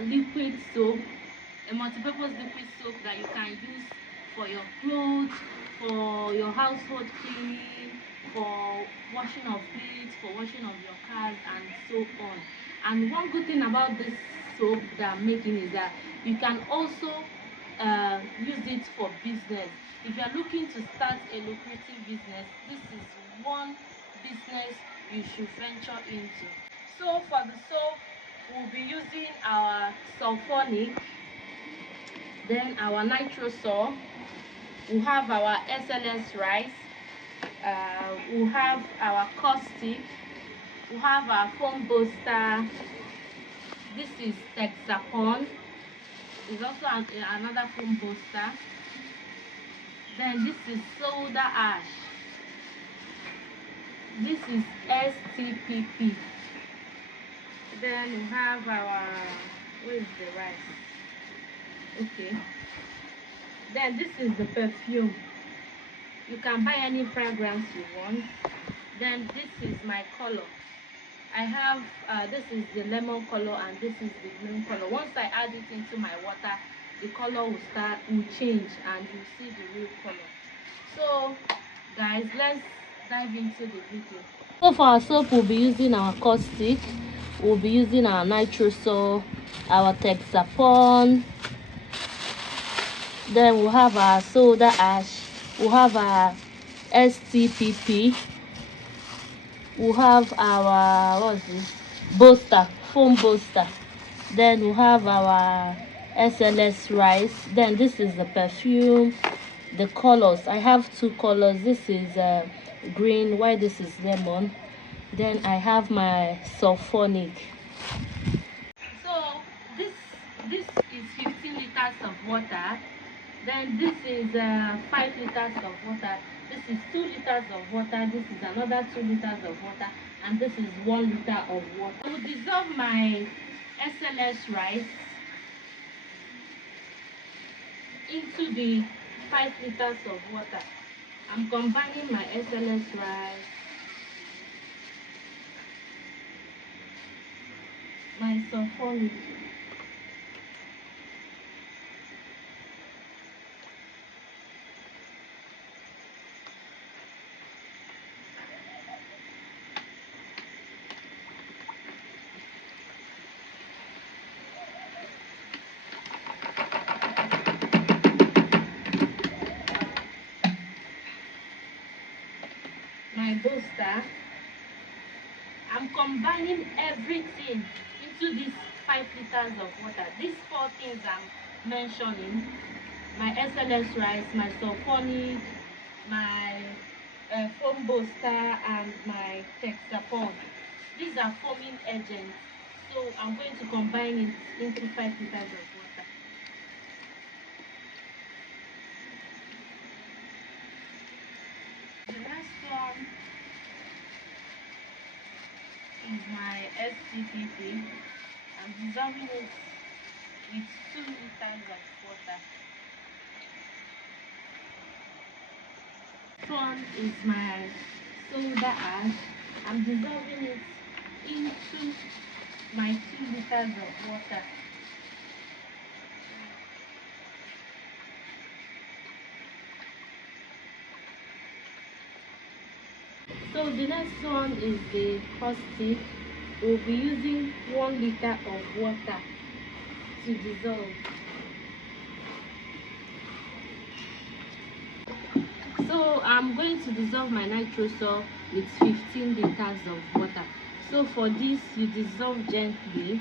liquid soap, a multi-purpose liquid soap that you can use for your clothes, for your household cleaning, for washing of plates, for washing of your cars, and so on. And one good thing about this soap that I'm making is that you can also use it for business. If you are looking to start a lucrative business, this is one business you should venture into. So for the soap, we'll be using our Sulphonic, then our Natrosol, we'll have our SLS Rice, we'll have our Caustic, we'll have our foam booster. This is Texapon. There's also another foam booster. Then this is soda ash. This is Stpp. Then we have our, where is the rice? Okay. Then this is the perfume. You can buy any fragrance you want. Then this is my color. I have this is the lemon color and this is the green color. Once I add it into my water, the color will change and you see the real color. So guys, let's dive into the video. So for our soap, we'll be using our Caustic, we'll be using our Natrosol, our Texapon, then we'll have our soda ash, we'll have our Stpp, we'll have our, what's this, booster, foam booster, then we'll have our SLS Rice. Then this is the perfume. The colors, I have two colors. This is green, while this is lemon. Then I have my Sulphonic. So this is 15 liters of water. Then this is 5 liters of water. This is 2 liters of water. This is another 2 liters of water, and this is 1 liter of water. I will dissolve my SLS Rice into the 5 liters of water. I'm combining my SLS Rice, my Sulphonic, my booster. I'm combining everything into this 5 liters of water. These 4 things I'm mentioning: my SLS Rice, my Sulphonic, my foam booster, and my Texapon. These are foaming agents, so I'm going to combine it into 5 liters of water. The next one is my Stpp. I'm dissolving it with 2 liters of water. This one is my soda ash. I'm dissolving it into my 2 liters of water. So the next one is the Caustic. We'll be using 1 liter of water to dissolve. So I'm going to dissolve my Natrosol with 15 liters of water. So for this, you dissolve gently.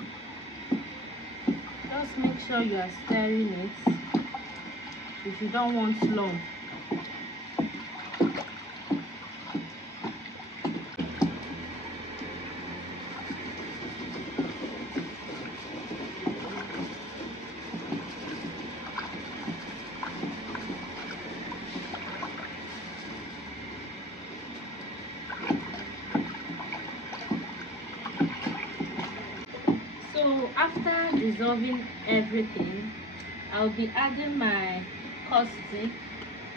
Just make sure you are stirring it if you don't want long. So after dissolving everything, I'll be adding my Caustic,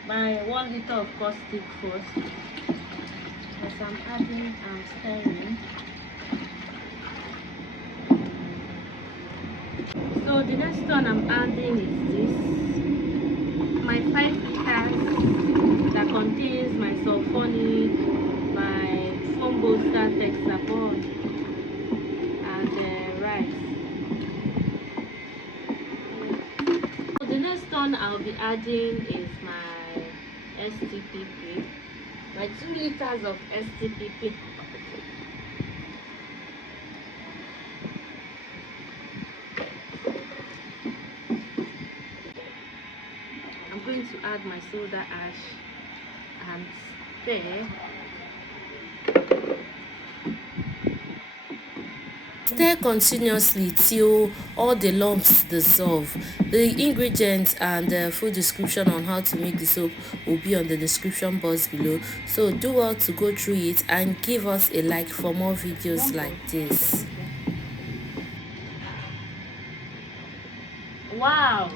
my 1 liter of Caustic first. As I'm adding, I'm stirring. So the next one I'm adding is this, my 5 liters that contains my sulphonic, my foam booster, Texapon, and rice. So the next one I'll be adding is my Stpp, my 2 liters of Stpp. I'm going to add my soda ash and stir. Stir continuously till all the lumps dissolve. The ingredients and the full description on how to make the soap will be on the description box below. So do well to go through it and give us a like for more videos like this. Wow,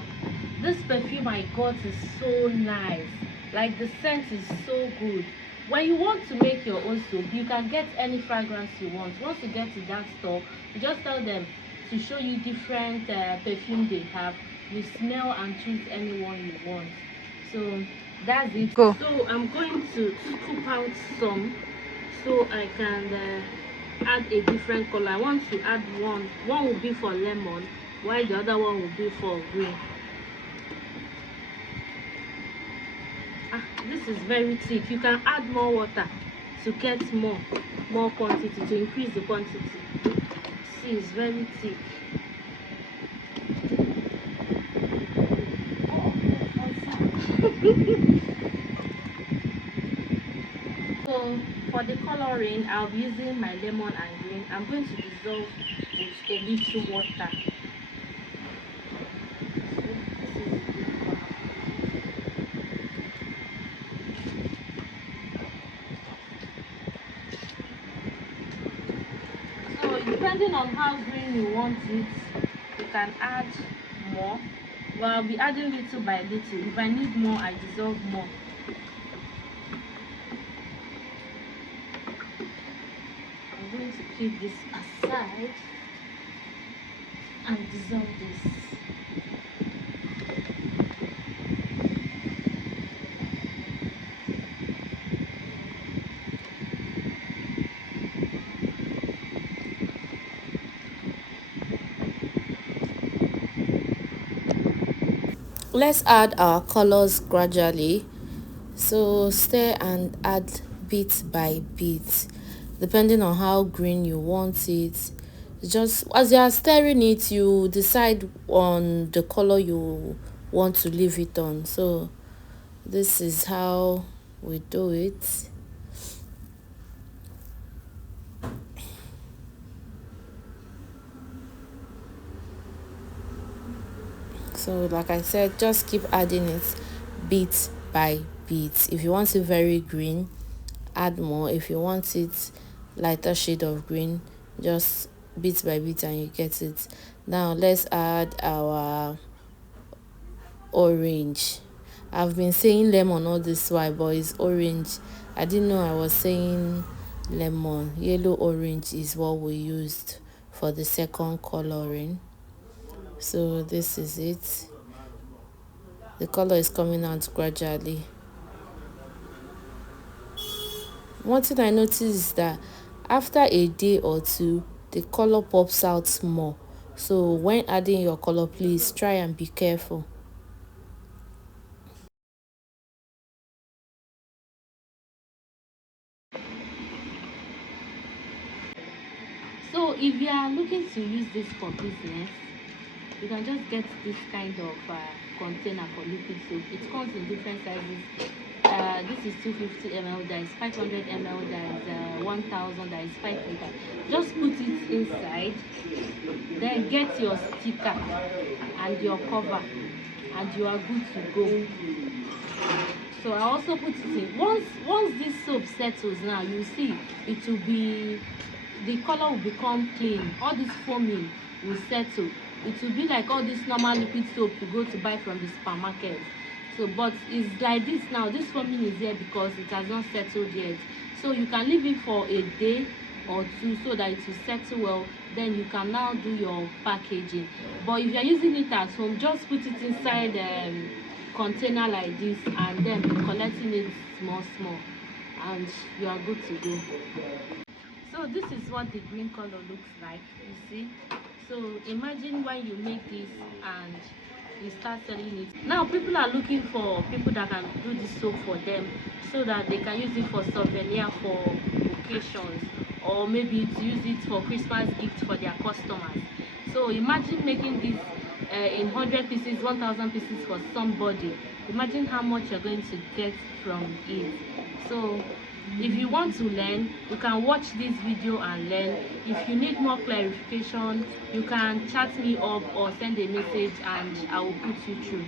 this perfume I got is so nice. Like, the scent is so good. When you want to make your own soap, you can get any fragrance you want. Once you get to that store, you just tell them to show you different perfume they have. You smell and choose any one you want. So that's it. Go. So I'm going to scoop out some so I can add a different color. I want to add one will be for lemon, while the other one will be for green. This is very thick. You can add more water to get more quantity, to increase the quantity. See, it's very thick. So for the coloring, I'll be using my lemon and green. I'm going to dissolve with a little water. So depending on how green you want it, you can add more. But I'll be adding little by little. If I need more, I dissolve more. I'm going to keep this aside and dissolve this. Let's add our colors gradually. So stir and add bit by bit, depending on how green you want it. Just as you are stirring it, you decide on the color you want to leave it on. So this is how we do it. So like I said, just keep adding it bit by bit. If you want it very green, add more. If you want it lighter shade of green, just bit by bit and you get it. Now let's add our orange. I've been saying lemon all this while, but it's orange. I didn't know I was saying lemon. Yellow orange is what we used for the second coloring. So this is it. The color is coming out gradually. One thing I noticed is that after a day or two, the color pops out more. So when adding your color, please try and be careful. So if you are looking to use this for business, you can just get this kind of container for liquid soap. It comes in different sizes. This is 250 ml, there is 500 ml, there is 1000, there is 5 liter. Just put it inside, then get your sticker and your cover, and you are good to go. So I also put it in. Once this soap settles, now you see it will be, the color will become clean. All this foaming will settle. It will be like all this normal liquid soap you go to buy from the supermarket. So but it's like this now. This foaming is here because it has not settled yet. So you can leave it for a day or two so that it will settle well. then you can now do your packaging. But if you are using it at home, just put it inside container like this, and then be collecting it small and you are good to go. So this is what the green color looks like, you see. So imagine when you make this and you start selling it. Now people are looking for people that can do this soap for them, so that they can use it for souvenir for occasions, or maybe to use it for Christmas gifts for their customers. So imagine making this in 100 pieces, 1000 pieces for somebody. Imagine how much you're going to get from it. So if you want to learn, you can watch this video and learn. If you need more clarification, you can chat me up or send a message and I will put you through.